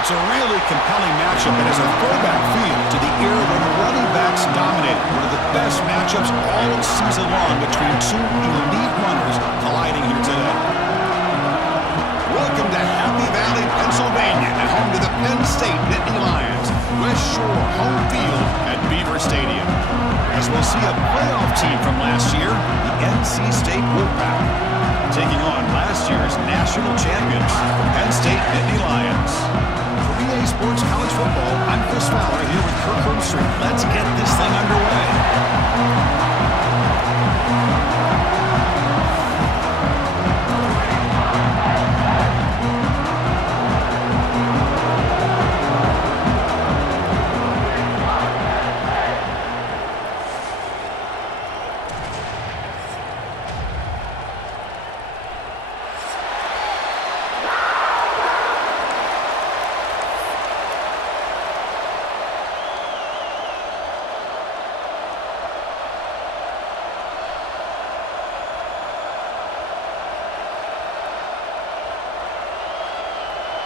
It's a really compelling matchup that has a throwback feel to the era when running backs dominated. One of the best matchups all season long between two elite runners colliding here today. Welcome to Happy Valley, Pennsylvania, and home to the Penn State Nittany Lions. West Shore home field at Beaver Stadium. As we'll see a playoff team from last year, the NC State Wolfpack, taking on last year's national champions, Penn State Nittany Lions. For EA Sports College Football, I'm Chris Fowler here with Kirk Herbstreit. Let's get this thing underway.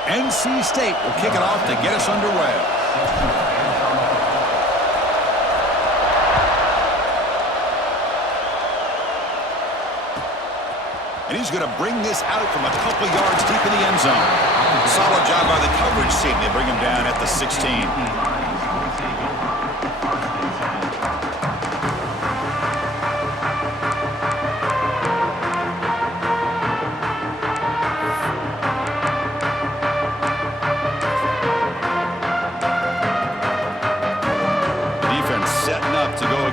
NC State will kick it off to get us underway. And he's going to bring this out from a couple yards deep in the end zone. Solid job by the coverage team. They bring him down at the 16.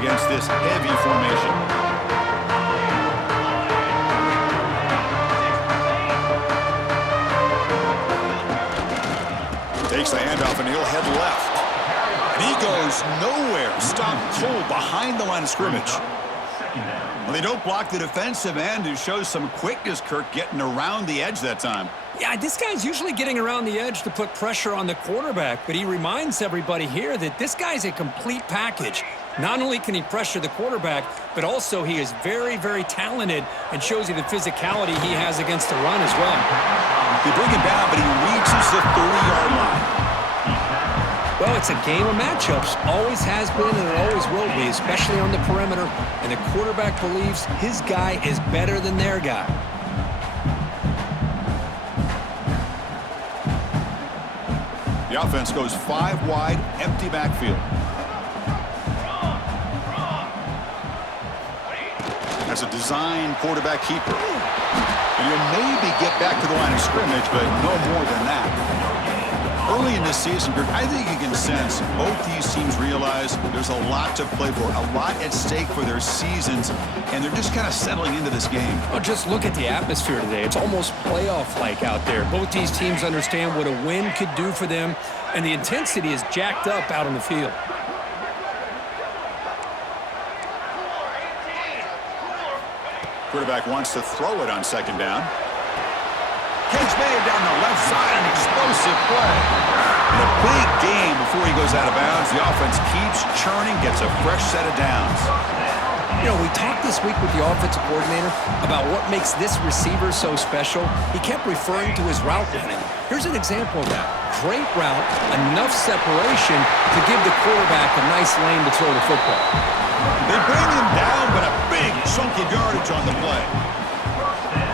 Against this heavy formation. Takes the handoff and he'll head left. And he goes nowhere. Stopped cold behind the line of scrimmage. Well, they don't block the defensive end, who shows some quickness, Kirk, getting around the edge that time. Yeah, this guy's usually getting around the edge to put pressure on the quarterback, but he reminds everybody here that this guy's a complete package. Not only can he pressure the quarterback, but also he is very, very talented and shows you the physicality he has against the run as well. They bring him down, but he reaches the 30-yard line. Well, it's a game of matchups. Always has been and it always will be, especially on the perimeter. And the quarterback believes his guy is better than their guy. The offense goes 5 wide, empty backfield. As a design quarterback keeper. And he'll maybe get back to the line of scrimmage, but no more than that. Early in this season, Kirk, I think you can sense both these teams realize there's a lot to play for, a lot at stake for their seasons, and they're just kind of settling into this game. Well, just look at the atmosphere today. It's almost playoff-like out there. Both these teams understand what a win could do for them, and the intensity is jacked up out on the field. Quarterback wants to throw it on second down. Catch made down the left side, an explosive play. And a big game before he goes out of bounds. The offense keeps churning, gets a fresh set of downs. You know, we talked this week with the offensive coordinator about what makes this receiver so special. He kept referring to his route running. Here's an example of that. Great route, enough separation to give the quarterback a nice lane to throw the football. They bring him down, but a big chunk of yardage on the play.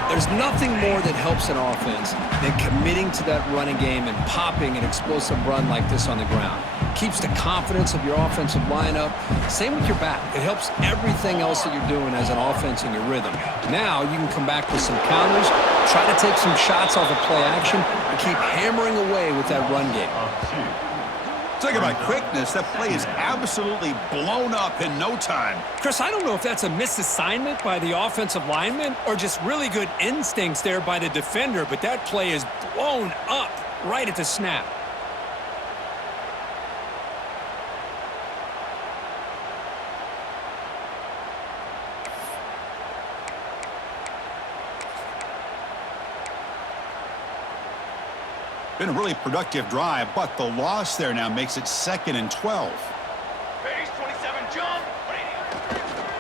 There's nothing more that helps an offense than committing to that running game and popping an explosive run like this on the ground. Keeps the confidence of your offensive lineup. Same with your back. It helps everything else that you're doing as an offense in your rhythm. Now you can come back with some counters, try to take some shots off of play action, and keep hammering away with that run game. Talk about quickness. That play is absolutely blown up in no time. Chris, I don't know if that's a misassignment by the offensive lineman or just really good instincts there by the defender, but that play is blown up right at the snap. Been a really productive drive, but the loss there now makes it 2nd and 12. Base 27 jump.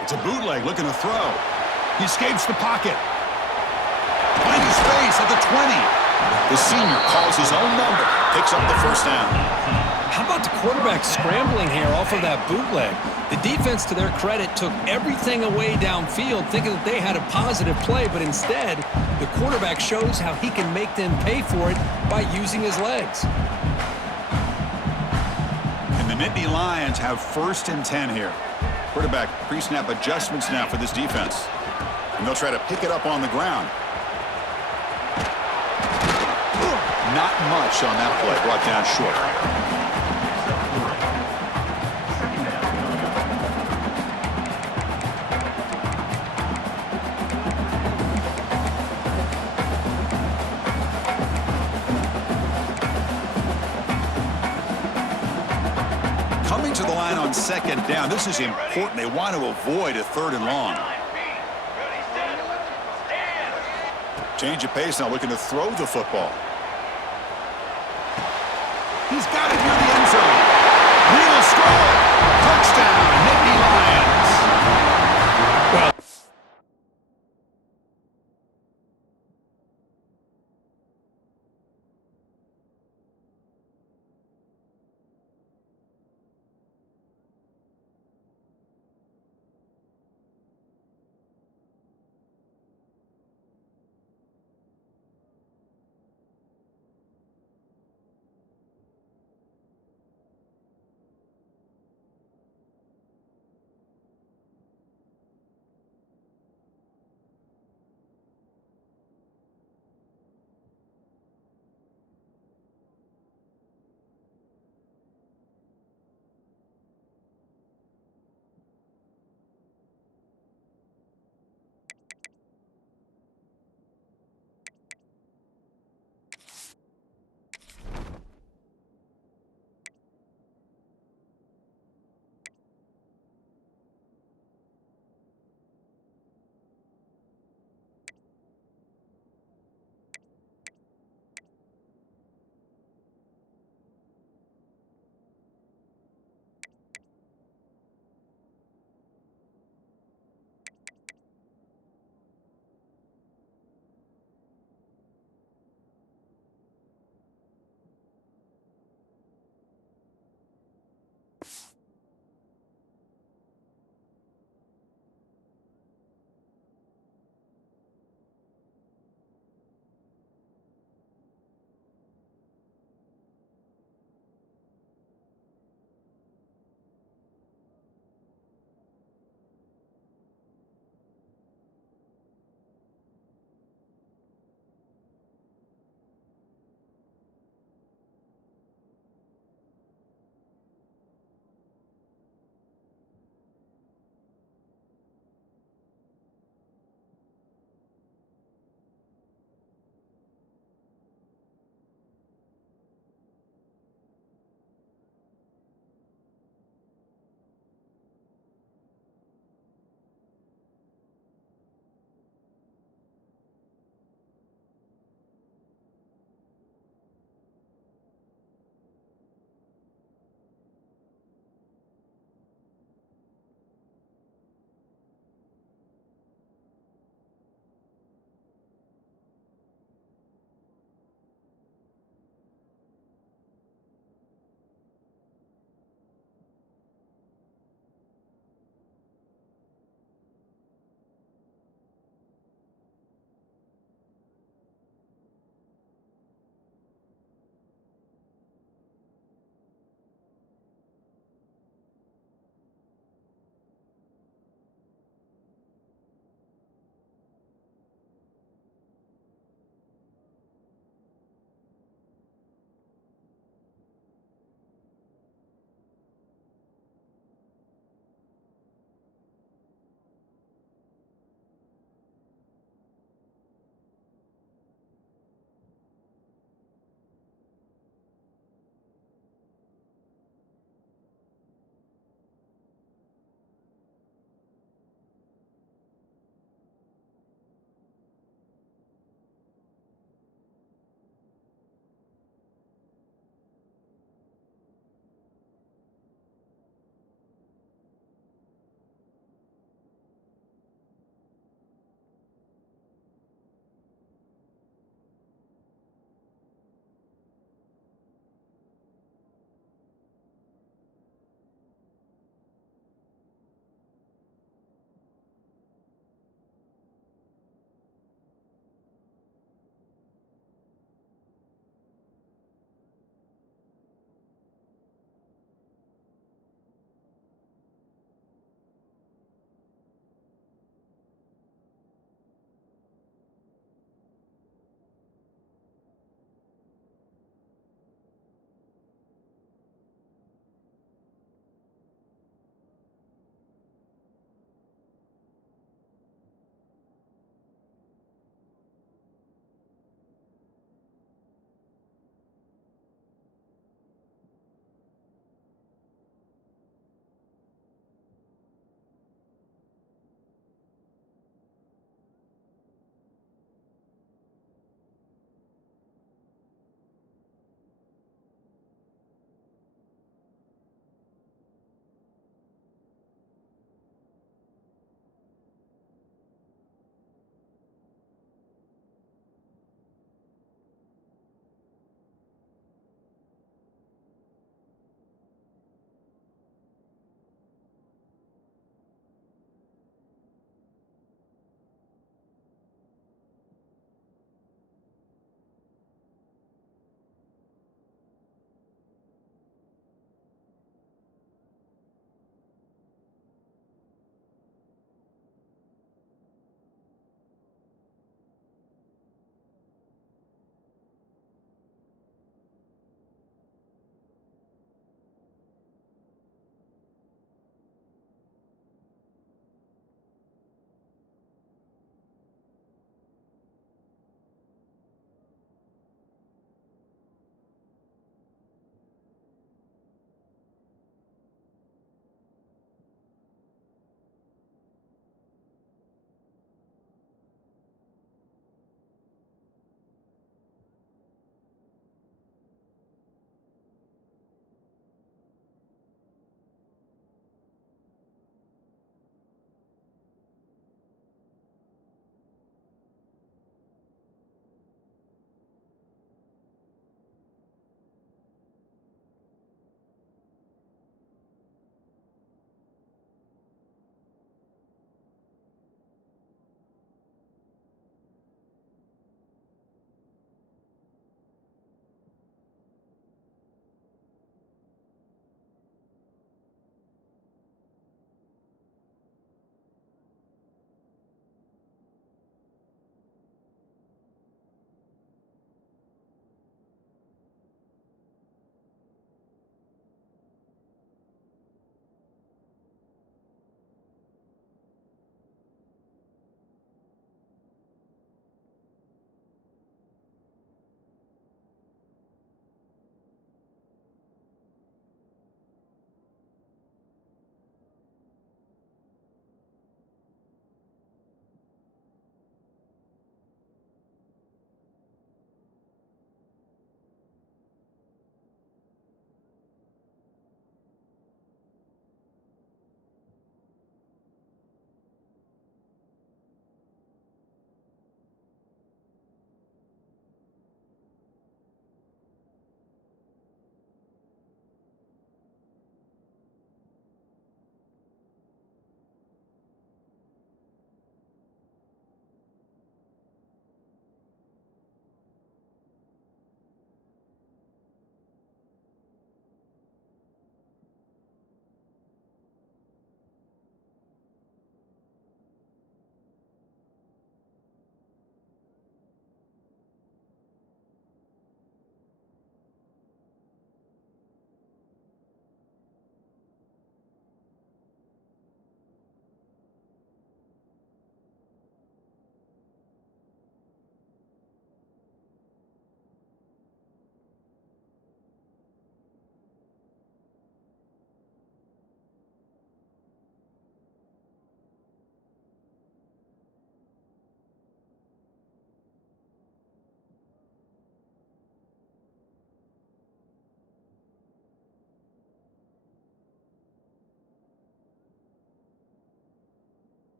It's a bootleg looking to throw. He escapes the pocket. Finds space at the 20. The senior calls his own number, picks up the first down. How about the quarterback scrambling here off of that bootleg? The defense, to their credit, took everything away downfield, thinking that they had a positive play, but instead, the quarterback shows how he can make them pay for it by using his legs. And the Nittany Lions have 1st and 10 here. Quarterback pre-snap adjustments now for this defense. And they'll try to pick it up on the ground. Not much on that play, brought down short. Coming to the line on 2nd down. This is important. They want to avoid a 3rd and long. Ready, set, stand. Change of pace now, looking to throw the football. He's got it near the end zone. Real score. Touchdown, Nittany Lions. Well,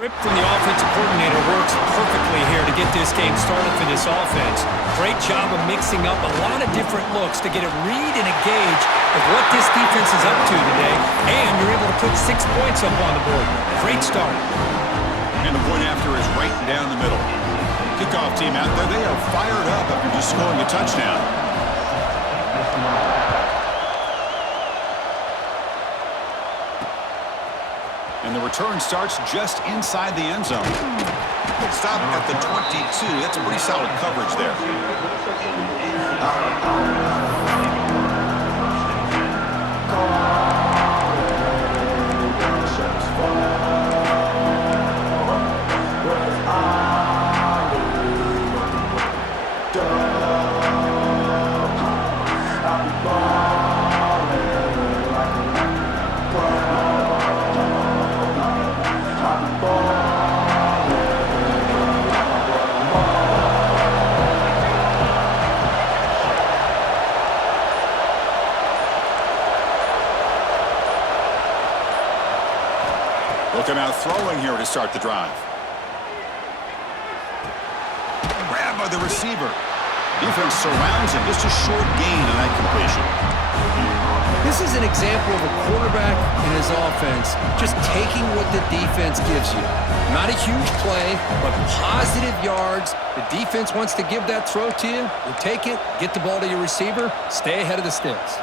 Script from the offensive coordinator works perfectly here to get this game started for this offense. Great job of mixing up a lot of different looks to get a read and a gauge of what this defense is up to today, and you're able to put 6 points up on the board. Great start. And the point after is right down the middle. Kickoff team out there, they are fired up after just scoring a touchdown. And the return starts just inside the end zone. Stop at the 22. That's a pretty solid coverage there. Looking out throwing here to start the drive. Grabbed by the receiver. Defense surrounds him. Just a short gain on that completion. This is an example of a quarterback and his offense just taking what the defense gives you. Not a huge play, but positive yards. The defense wants to give that throw to you. You take it, get the ball to your receiver, stay ahead of the sticks.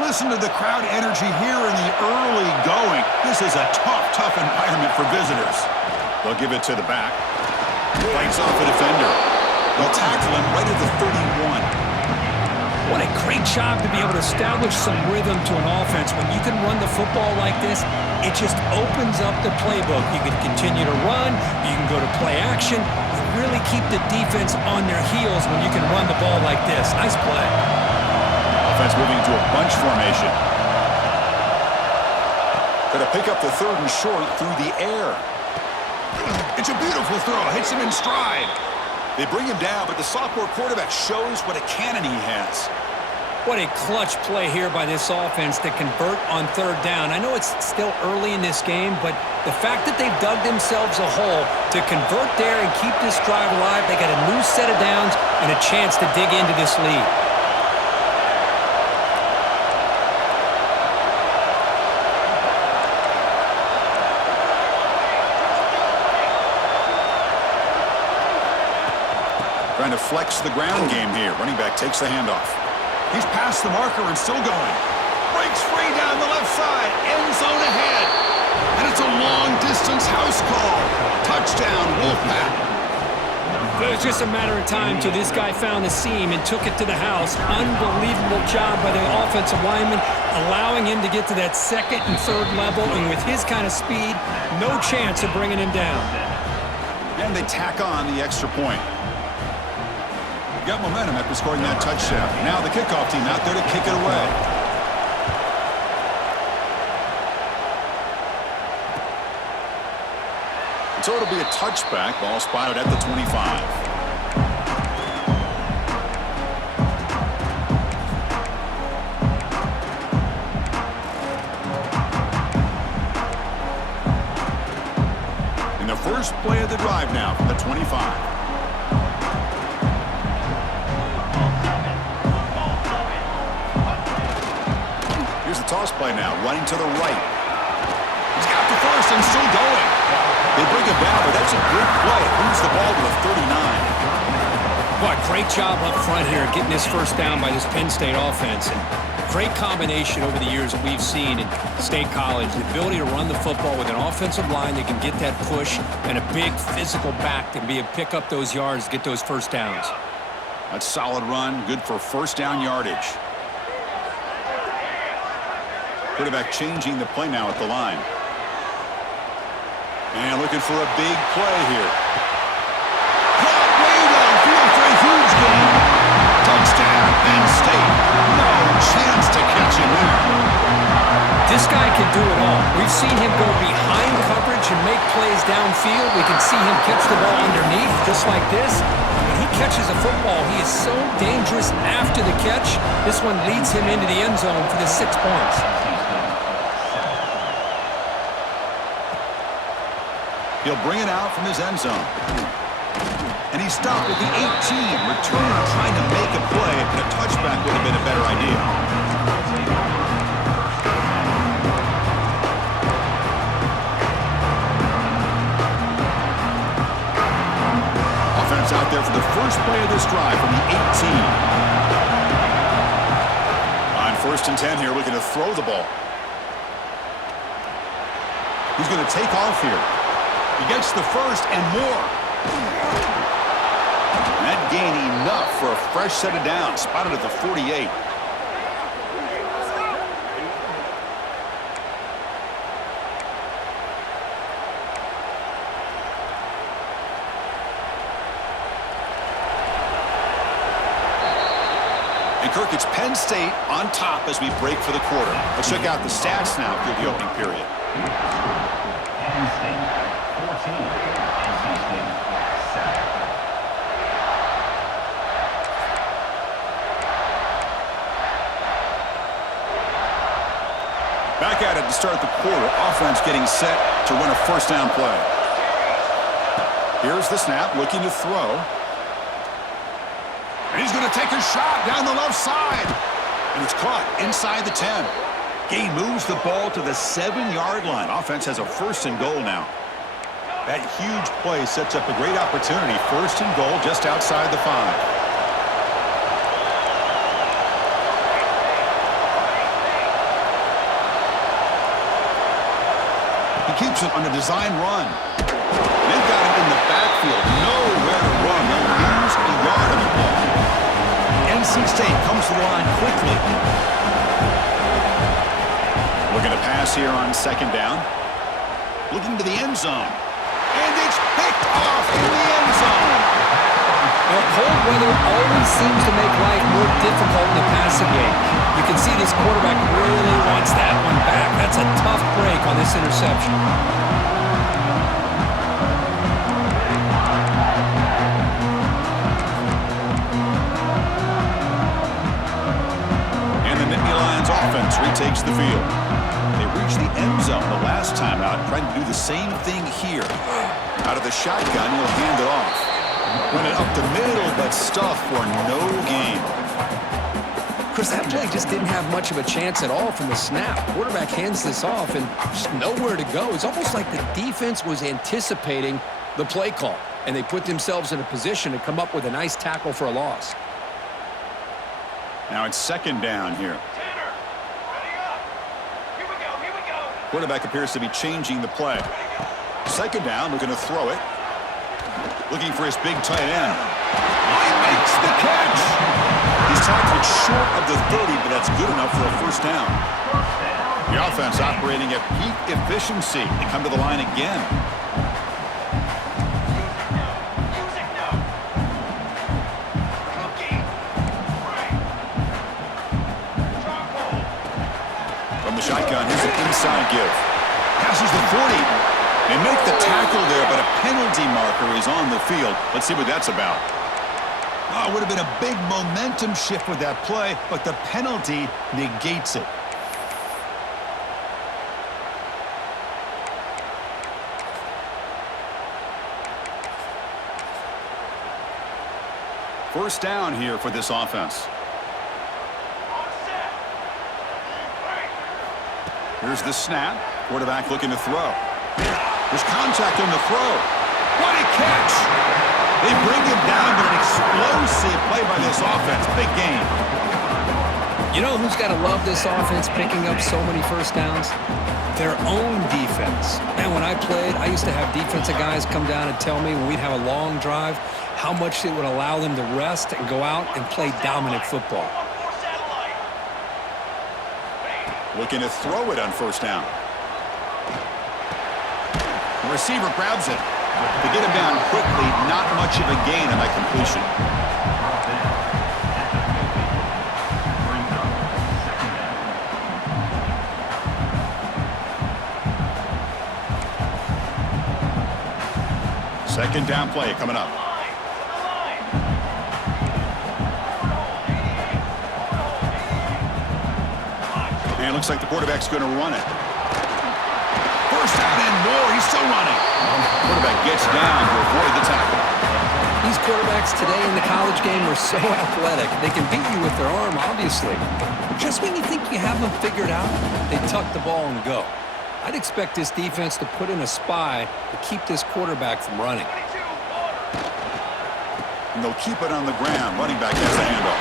Listen to the crowd energy here in the early going. This is a tough environment for visitors. They'll give it to the back. Fights off a defender. They'll tackle him right at the 31. What a great job to be able to establish some rhythm to an offense. When you can run the football like this, it just opens up the playbook. You can continue to run. You can go to play action. You really keep the defense on their heels when you can run the ball like this. Nice play. Offense moving into a bunch formation. Going to pick up the 3rd and short through the air. It's a beautiful throw. Hits him in stride. They bring him down, but the sophomore quarterback shows what a cannon he has. What a clutch play here by this offense to convert on 3rd down. I know it's still early in this game, but the fact that they've dug themselves a hole to convert there and keep this drive alive, they got a new set of downs and a chance to dig into this lead. Trying to flex the ground game here. Running back takes the handoff. He's past the marker and still going. Breaks free down the left side. End zone ahead. And it's a long-distance house call. Touchdown, Wolfpack. It was just a matter of time till this guy found the seam and took it to the house. Unbelievable job by the offensive lineman, allowing him to get to that 2nd and 3rd level. And with his kind of speed, no chance of bringing him down. And they tack on the extra point. Got momentum after scoring that touchdown. Now the kickoff team out there to kick it away. So it'll be a touchback. Ball spotted at the 25. In the first play of the drive now from the 25. Here's the toss play now, running to the right. He's got the first and still going. They bring him down, but that's a good play. Moves the ball to the 39. What great job up front here getting this first down by this Penn State offense. And great combination over the years that we've seen in State College. The ability to run the football with an offensive line that can get that push and a big physical back to be able to pick up those yards, get those first downs. That's solid run, good for first down yardage. Quarterback changing the play now at the line. And looking for a big play here. Caught way downfield for a huge gain. Touchdown, Penn State. No chance to catch him there. This guy We've seen him go behind coverage and make plays downfield. We can see him catch the ball underneath, just like this. When he catches a football, he is so dangerous after the catch. This one leads him into the end zone for the 6 points. He'll bring it out from his end zone. And he stopped at the 18. Returner trying to make a play, and a touchback would have been a better idea. Out there for the first play of this drive from the 18. On 1st and 10 here, looking to throw the ball. He's going to take off here. He gets the first and more. And that gain enough for a fresh set of downs, spotted at the 48. Kirk, it's Penn State on top as we break for the quarter. Let's check out the stats now through the opening period. Penn State 14, NC State 7. Back at it to start the quarter. Offense getting set to run a first down play. Here's the snap, looking to throw. And he's going to take a shot down the left side. And it's caught inside the 10. Gain moves the ball to the 7-yard line. Offense has a 1st and goal now. That huge play sets up a great opportunity. 1st and goal just outside the 5. He keeps it on a design run. They've got him in the backfield. Nowhere to run. They'll lose a yard on the ball. NC State comes to the line quickly. Looking to pass here on 2nd down. Looking to the end zone. And it's picked off in the end zone. Well, cold weather always seems to make life more difficult in the passing game. You can see this quarterback really wants that one back. That's a tough break on this interception. Offense retakes the field. They reach the end zone the last time out, trying to do the same thing here. Out of the shotgun, he'll hand it off. Run it up the middle, but stuffed for no gain. Chris, that play just didn't have much of a chance at all from the snap. Quarterback hands this off and just nowhere to go. It's almost like the defense was anticipating the play call, and they put themselves in a position to come up with a nice tackle for a loss. Now it's 2nd down here. Quarterback appears to be changing the play. 2nd down, looking to throw it. Looking for his big tight end. Oh, he makes the catch! He's tackled short of the 30, but that's good enough for a 1st down. The offense operating at peak efficiency. They come to the line again. Shotgun, here's an inside give. Passes the 40. They make the tackle there, but a penalty marker is on the field. Let's see what that's about. Oh, it would have been a big momentum shift with that play, but the penalty negates it. First down here for this offense. Here's the snap. Quarterback looking to throw. There's contact on the throw. What a catch! They bring him down, but an explosive play by this offense. Big game. You know who's got to love this offense picking up so many first downs? Their own defense. Man, when I played, I used to have defensive guys come down and tell me when we'd have a long drive how much it would allow them to rest and go out and play dominant football. Looking to throw it on 1st down. The receiver grabs it. To get him down quickly, not much of a gain on that completion. Second down play coming up. And it looks like the quarterback's going to run it. First down and more. He's still running. Quarterback gets down to avoid the tackle. These quarterbacks today in the college game are so athletic. They can beat you with their arm, obviously. But just when you think you have them figured out, they tuck the ball and go. I'd expect this defense to put in a spy to keep this quarterback from running. And they'll keep it on the ground. Running back has the handoff.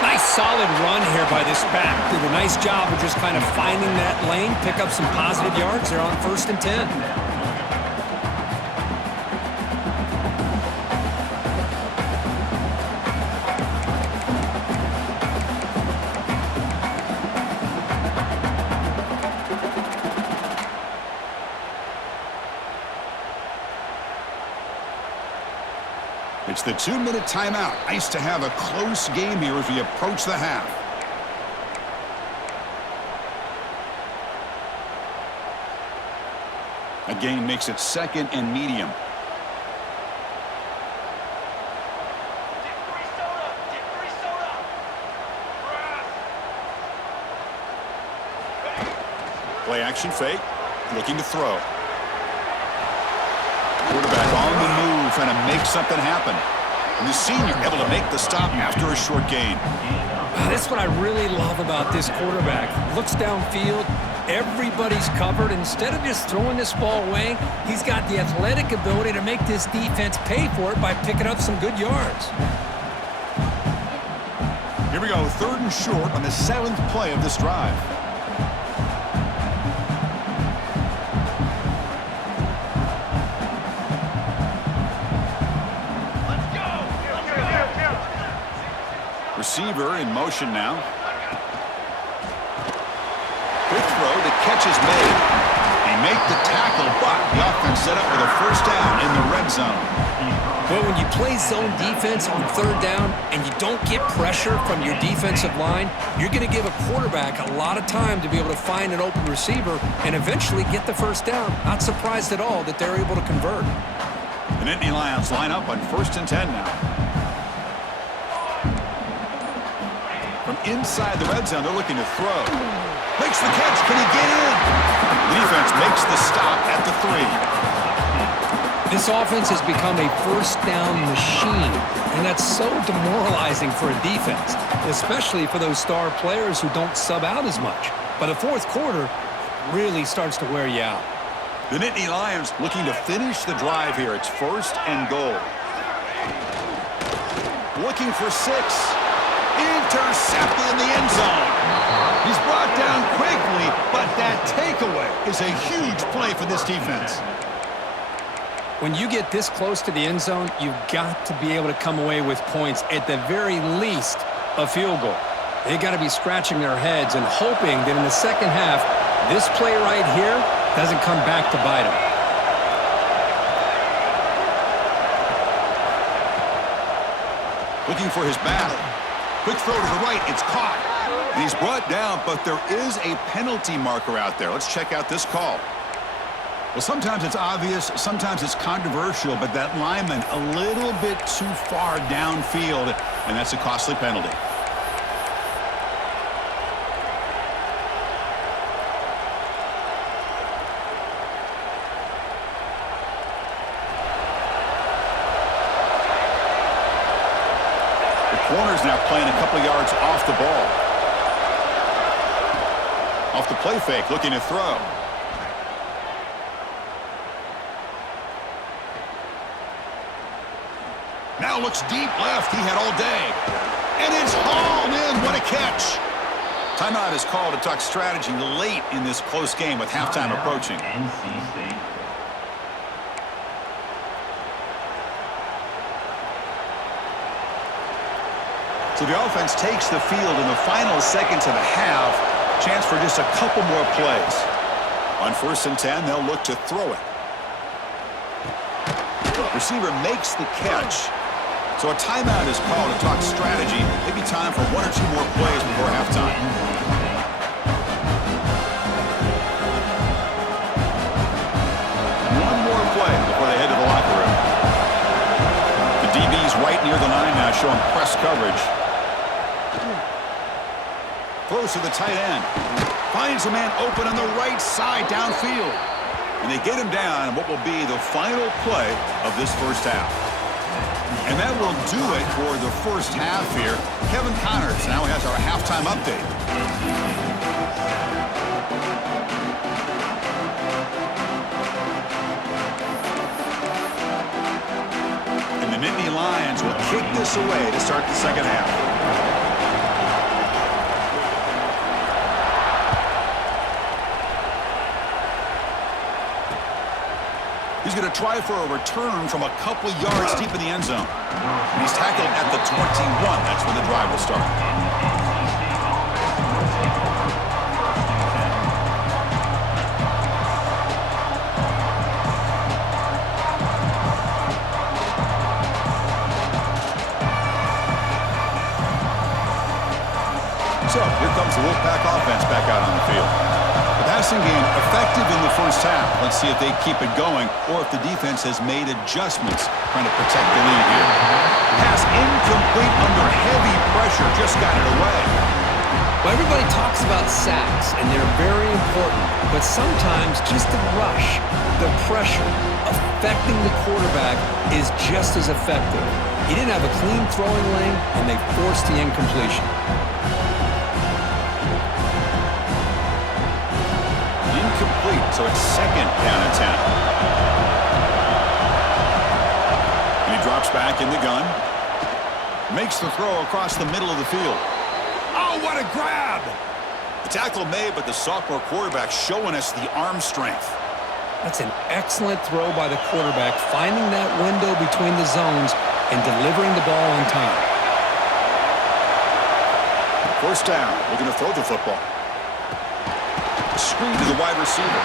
Nice solid run here by this back. Did a nice job of just kind of finding that lane, pick up some positive yards. They're on 1st and 10. It's the 2-minute timeout. Nice to have a close game here as we approach the half. A gain makes it 2nd and medium. Play action fake. Looking to throw. Quarterback on the move, trying to make something happen. And the senior able to make the stop after a short gain. That's what I really love about this quarterback. Looks downfield. Everybody's covered. Instead of just throwing this ball away, he's got the athletic ability to make this defense pay for it by picking up some good yards. Here we go, 3rd and short on the 7th play of this drive. Receiver in motion now. Quick throw, the catch is made. They make the tackle, but the offense set up with a 1st down in the red zone. Well, when you play zone defense on 3rd down and you don't get pressure from your defensive line, you're going to give a quarterback a lot of time to be able to find an open receiver and eventually get the 1st down. Not surprised at all that they're able to convert. The Nittany Lions line up on 1st and 10 now. From inside the red zone, they're looking to throw. Makes the catch. Can he get in? The defense makes the stop at the 3. This offense has become a 1st down machine, and that's so demoralizing for a defense, especially for those star players who don't sub out as much. By the 4th quarter, it really starts to wear you out. The Nittany Lions looking to finish the drive here. It's 1st and goal. Looking for 6. Intercepted in the end zone. He's brought down quickly, but that takeaway is a huge play for this defense. When you get this close to the end zone, you've got to be able to come away with points, at the very least, a field goal. They've got to be scratching their heads and hoping that in the 2nd half, this play right here doesn't come back to bite them. Looking for his battle. Quick throw to the right. It's caught. And he's brought down, but there is a penalty marker out there. Let's check out this call. Well, sometimes it's obvious, sometimes it's controversial, but that lineman a little bit too far downfield, and that's a costly penalty. Corner's now playing a couple of yards off the ball. Off the play fake, looking to throw. Now looks deep left. He had all day. And it's hauled in. What a catch. Timeout is called to talk strategy late in this close game with halftime approaching. NC State. So the offense takes the field in the final seconds of the half. Chance for just a couple more plays. On 1st and 10, they'll look to throw it. Receiver makes the catch. So a timeout is called to talk strategy. Maybe time for 1 or 2 more plays before halftime. One more play before they head to the locker room. showing press coverage. Throws to the tight end. Finds a man open on the right side downfield. And they get him down in what will be the final play of this first half. And that will do it for the first half here. Kevin Connors now has our halftime update. And the Nittany Lions will kick this away to start the second half. He's going to try for a return from a couple yards deep in the end zone. And he's tackled at the 21. That's where the drive will start. So here comes the Wolfpack offense back out on the field. Passing game effective in the first half. Let's see if they keep it going or if the defense has made adjustments trying to protect the lead here. Pass incomplete under heavy pressure. Just got it away. Well, everybody talks about sacks, and they're very important. But sometimes just the rush, the pressure, affecting the quarterback is just as effective. He didn't have a clean throwing lane, and they forced the incompletion. Incomplete, so it's second down and 10. And he drops back in the gun. Makes the throw across the middle of the field. Oh, what a grab! The tackle made, but the sophomore quarterback showing us the arm strength. That's an excellent throw by the quarterback, finding that window between the zones and delivering the ball on time. First down, looking to throw the football. Screen to the wide receiver.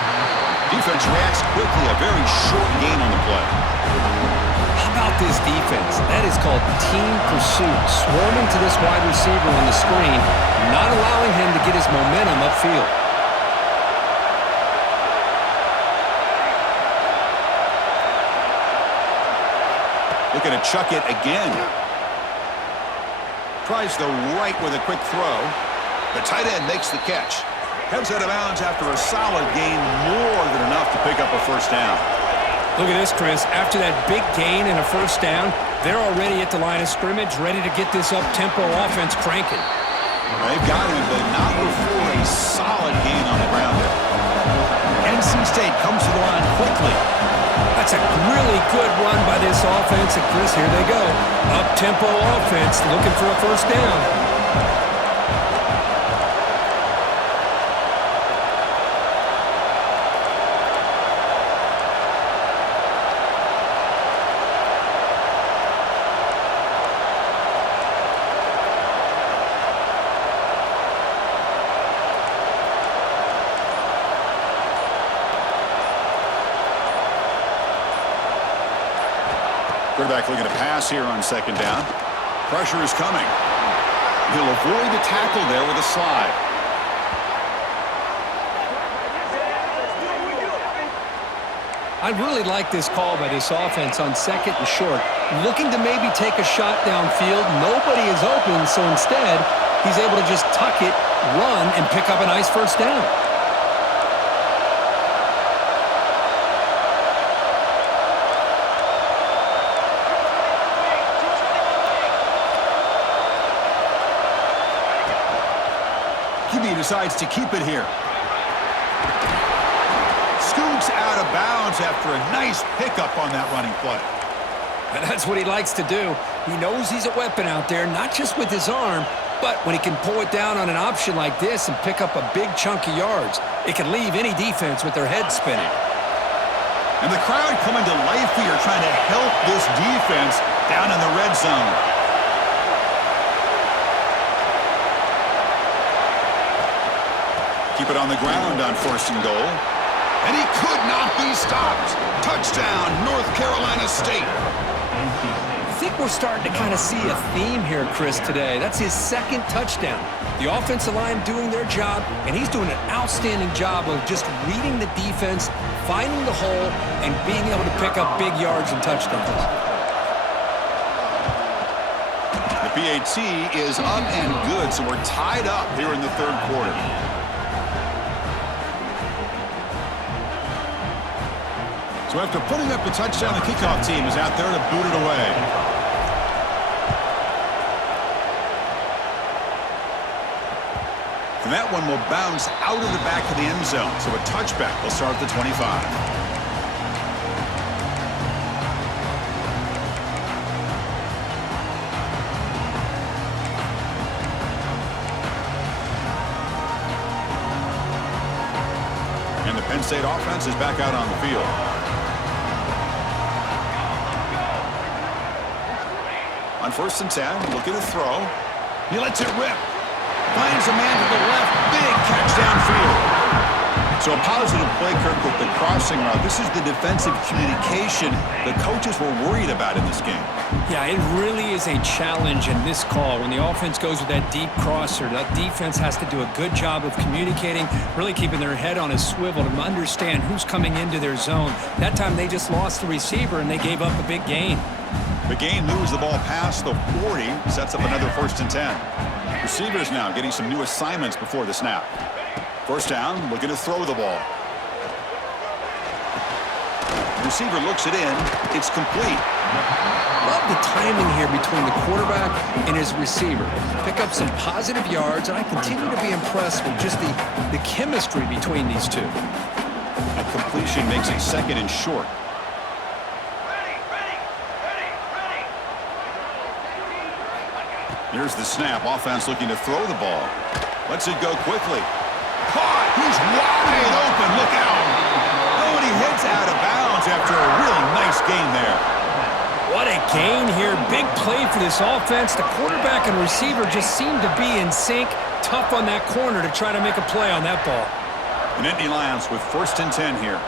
Defense reacts quickly, a very short gain on the play. How about this defense? That is called team pursuit. Swarming to this wide receiver on the screen, not allowing him to get his momentum upfield. Looking to chuck it again. Tries the right with a quick throw. The tight end makes the catch. Heads out of bounds after a solid gain, more than enough to pick up a first down. Look at this, Chris. After that big gain and a first down, they're already at the line of scrimmage, ready to get this up-tempo offense cranking. They've got him, but not before a solid gain on the ground there. NC State comes to the line quickly. That's a really good run by this offense. And, Chris, here they go. Up-tempo offense looking for a first down. Quarterback looking to pass here on second down. Pressure is coming. He'll avoid the tackle there with a slide. I really like this call by this offense on second and short. Looking to maybe take a shot downfield. Nobody is open, so instead, he's able to just tuck it, run, and pick up a nice first down. QB decides to keep it here. Scoots out of bounds after a nice pickup on that running play. And that's what he likes to do. He knows he's a weapon out there, not just with his arm, but when he can pull it down on an option like this and pick up a big chunk of yards, it can leave any defense with their head spinning. And the crowd coming to life here trying to help this defense down in the red zone. Keep it on the ground on first and goal. And he could not be stopped. Touchdown, North Carolina State. I think we're starting to kind of see a theme here, Chris, today. That's his second touchdown. The offensive line doing their job, and he's doing an outstanding job of just reading the defense, finding the hole, and being able to pick up big yards and touchdowns. PAT is up and good, so we're tied up here in the third quarter. So after putting up the touchdown, the kickoff team is out there to boot it away. And that one will bounce out of the back of the end zone. So a touchback will start at the 25. And the Penn State offense is back out on the field. On 1st and 10, look at the throw. He lets it rip. Finds a man to the left. Big catch downfield. So a positive play, Kirk, with the crossing route. This is the defensive communication the coaches were worried about in this game. Yeah, it really is a challenge in this call. When the offense goes with that deep crosser, that defense has to do a good job of communicating, really keeping their head on a swivel to understand who's coming into their zone. That time they just lost the receiver and they gave up a big gain. The game moves the ball past the 40, sets up another 1st and 10. Receivers now getting some new assignments before the snap. 1st down, looking to throw the ball. The receiver looks it in. It's complete. Love the timing here between the quarterback and his receiver. Pick up some positive yards, and I continue to be impressed with just the chemistry between these two. A completion makes it 2nd and short. Here's the snap. Offense looking to throw the ball. Lets it go quickly. Caught! He's wide open. Look out! Oh, and he heads out of bounds after a really nice gain there. What a gain here. Big play for this offense. The quarterback and receiver just seem to be in sync. Tough on that corner to try to make a play on that ball. And Nittany Lions with 1st and 10 here.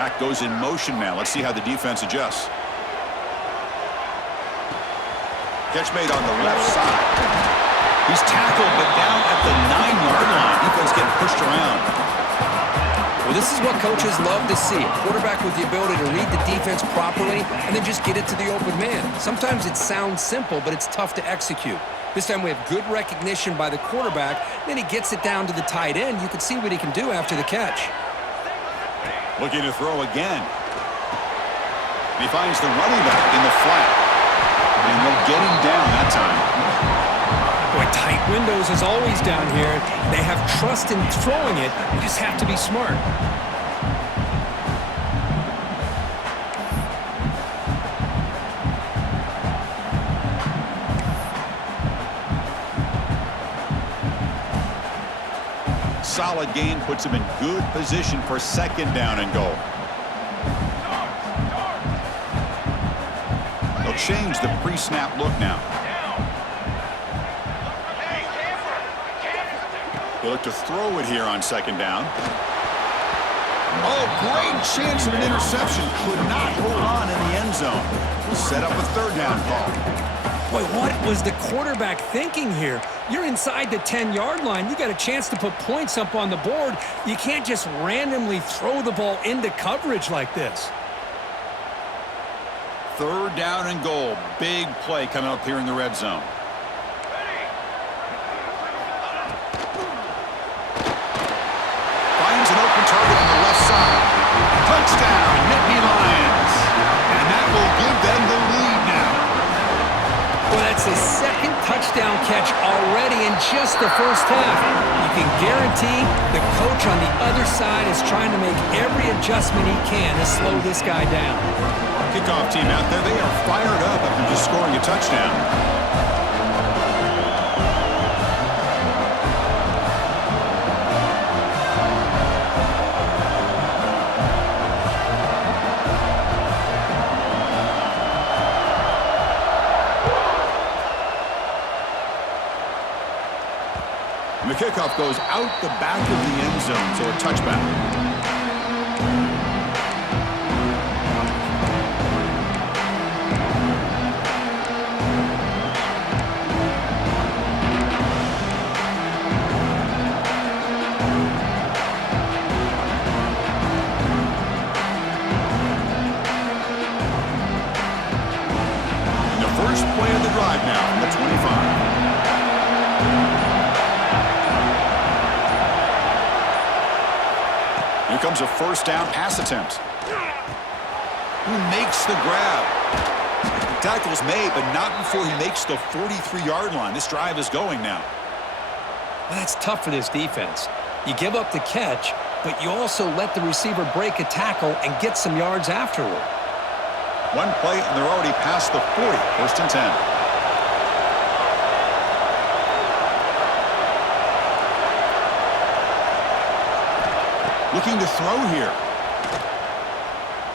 Back goes in motion now. Let's see how the defense adjusts. Catch made on the left side. He's tackled, but down at the 9-yard line. Defense getting pushed around. Well, this is what coaches love to see. A quarterback with the ability to read the defense properly and then just get it to the open man. Sometimes it sounds simple, but it's tough to execute. This time we have good recognition by the quarterback. Then he gets it down to the tight end. You can see what he can do after the catch. Looking to throw again. He finds the running back in the flat. And they'll get him down that time. Boy, tight windows as always down here. They have trust in throwing it. You just have to be smart. Solid gain puts him in good position for 2nd down and goal. They'll change the pre-snap look now. They look to throw it here on 2nd down. Oh, great chance of an interception. Could not hold on in the end zone. We'll set up a 3rd down call. Boy, what was the quarterback thinking here? You're inside the 10-yard line. You got a chance to put points up on the board. You can't just randomly throw the ball into coverage like this. 3rd down and goal. Big play coming up here in the red zone. Finds an open target on the left side. Touchdown, Nittany Lions. And that will give them the lead now. Well, that's his 2nd touchdown catch already in just the 1st half. You can guarantee the coach on the other side is trying to make every adjustment he can to slow this guy down. Kickoff team out there, they are fired up after just scoring a touchdown. And the kickoff goes out the back of the end zone, so a touchback. becomes a first down pass attempt. Who makes the grab? Tackle's made, but not before he makes the 43-yard line. This drive is going now. Well, that's tough for this defense. You give up the catch, but you also let the receiver break a tackle and get some yards afterward. One play, and they're already past the 40. First and 10. Looking to throw here.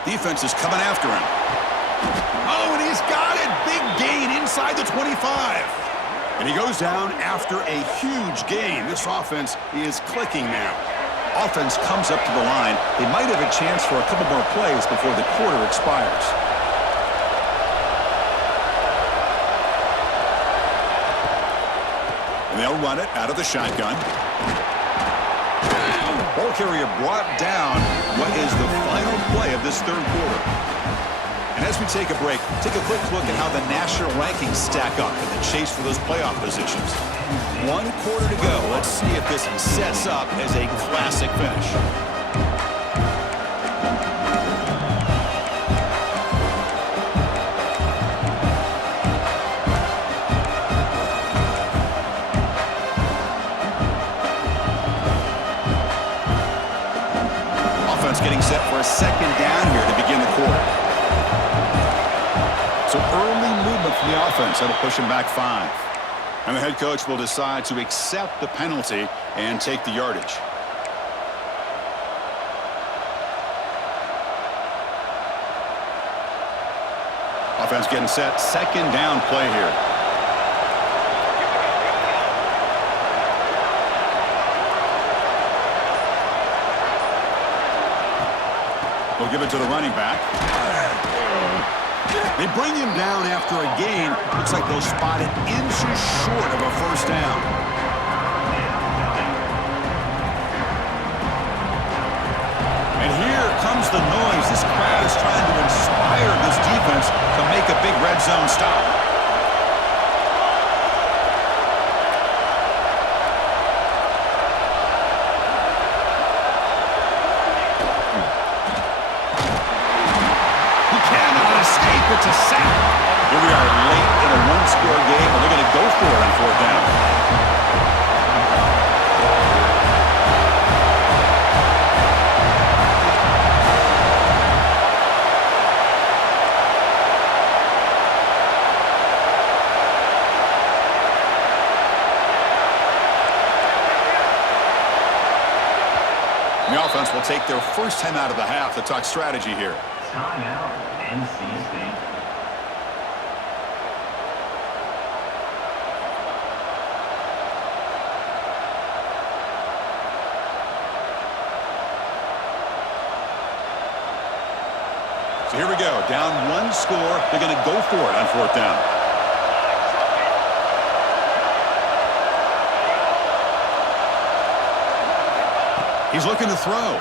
Defense is coming after him. Oh, and he's got it. Big gain inside the 25. And he goes down after a huge gain. This offense is clicking now. Offense comes up to the line. They might have a chance for a couple more plays before the quarter expires. And they'll run it out of the shotgun. Ball carrier brought down what is the final play of this third quarter. And as we take a break, take a quick look at how the national rankings stack up in the chase for those playoff positions. 1 quarter to go. Let's see if this sets up as a classic finish. Offense getting set for a second down here to begin the quarter. So early movement from the offense that'll push him back 5. And the head coach will decide to accept the penalty and take the yardage. Offense getting set. Second down play here. They'll give it to the running back. They bring him down after a gain. Looks like they'll spot it inches short of a first down. And here comes the noise. This crowd is trying to inspire this defense to make a big red zone stop. It's a sack. Here we are late in a one-score game, and they're going to go for it on fourth down. The offense will take their first time out of the half to talk strategy here. Timeout, NC State. So here we go. Down 1 score. They're going to go for it on fourth down. He's looking to throw.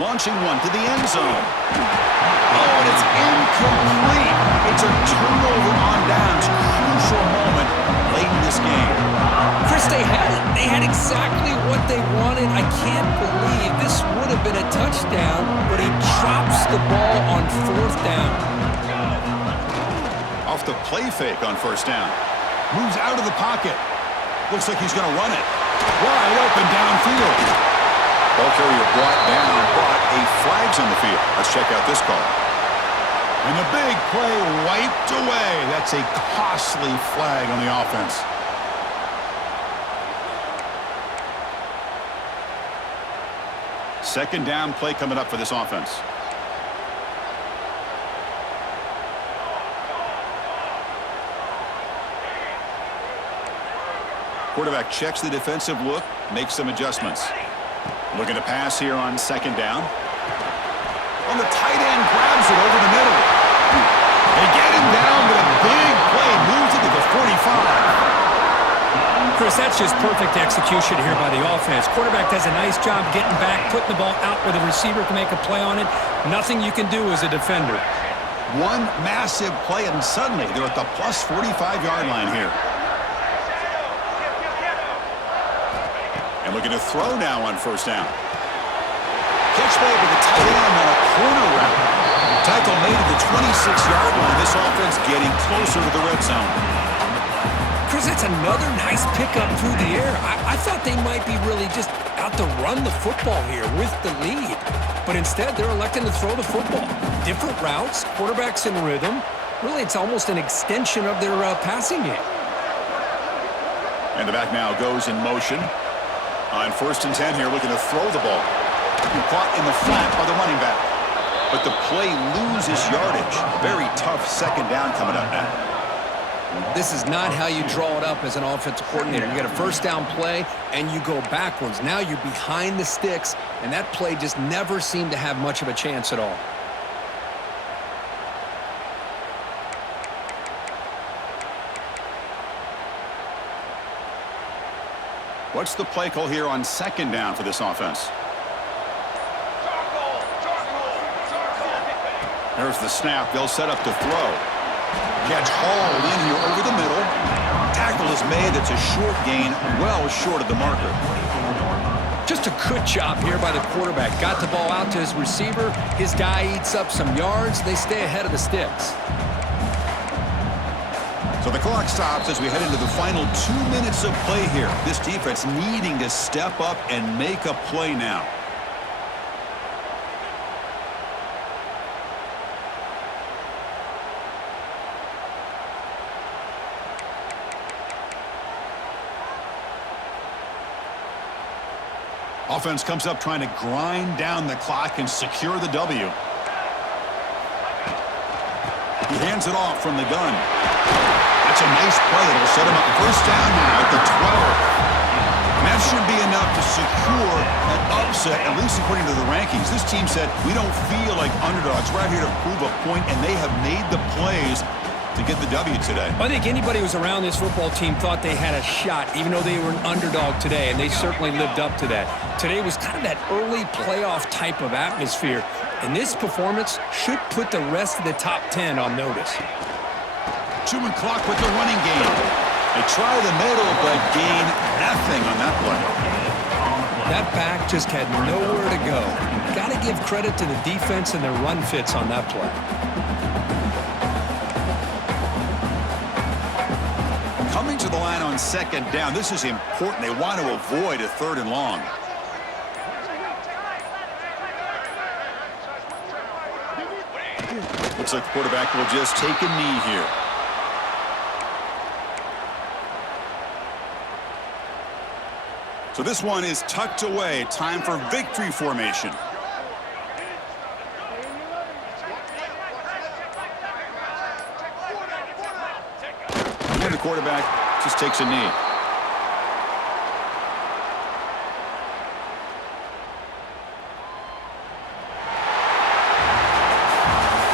Launching one to the end zone. Oh, and it's incomplete. It's a turnover on downs. Crucial moment late in this game. Chris, they had it. They had exactly what they wanted. I can't believe this would have been a touchdown, but he drops the ball on fourth down. Off the play fake on first down. Moves out of the pocket. Looks like he's going to run it. Wide open downfield. Ball carrier brought down, but a flag's on the field. Let's check out this call. And the big play wiped away. That's a costly flag on the offense. Second down play coming up for this offense. Quarterback checks the defensive look, makes some adjustments. Looking to pass here on second down. On the tight end, grabs it over the middle. They get him down, but a big play moves it to the 45. Chris, that's just perfect execution here by the offense. Quarterback does a nice job getting back, putting the ball out where the receiver can make a play on it. Nothing you can do as a defender. One massive play, and suddenly they're at the plus 45-yard line here. And And looking to throw now on first down. Catch made with a tight end on a corner route. Tackle made at the 26-yard line. This offense getting closer to the red zone. Chris, that's another nice pickup through the air. I thought they might be really just out to run the football here with the lead. But instead, they're electing to throw the football. Different routes, quarterbacks in rhythm. Really, it's almost an extension of their passing game. And the back now goes in motion. On first and 10 here, looking to throw the ball. Caught in the flat by the running back. But the play loses yardage. Very tough second down coming up now. This is not how you draw it up as an offensive coordinator. You get a first down play, and you go backwards. Now you're behind the sticks, and that play just never seemed to have much of a chance at all. What's the play call here on second down for this offense? There's the snap. They'll set up to throw. Catch hauled in here over the middle. Tackle is made. It's a short gain, well short of the marker. Just a good job here by the quarterback. Got the ball out to his receiver. His guy eats up some yards. They stay ahead of the sticks. So the clock stops as we head into the final 2 minutes of play here. This defense needing to step up and make a play now. Offense comes up trying to grind down the clock and secure the W. He hands it off from the gun. That's a nice play. It'll set him up first down now at the 12. And that should be enough to secure an upset, at least according to the rankings. This team said, we don't feel like underdogs. We're out here to prove a point, and they have made the plays to get the W today. I think anybody who was around this football team thought they had a shot, even though they were an underdog today, and they certainly lived up to that. Today was kind of that early playoff type of atmosphere, and this performance should put the rest of the top 10 on notice. 2 and clock with the running game. They try the middle, but gain nothing on that play. That back just had nowhere to go. Got to give credit to the defense and their run fits on that play. Coming to the line on second down. This is important. They want to avoid a third and long. Looks like the quarterback will just take a knee here. So this one is tucked away. Time for victory formation. And the quarterback just takes a knee.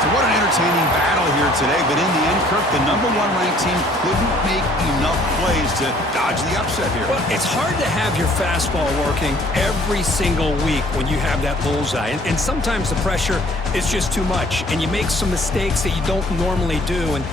What an entertaining battle here today, but in the end, Kirk, the #1 ranked team couldn't make enough plays to dodge the upset here. Well, it's hard to have your fastball working every single week when you have that bullseye. And sometimes the pressure is just too much, and you make some mistakes that you don't normally do. And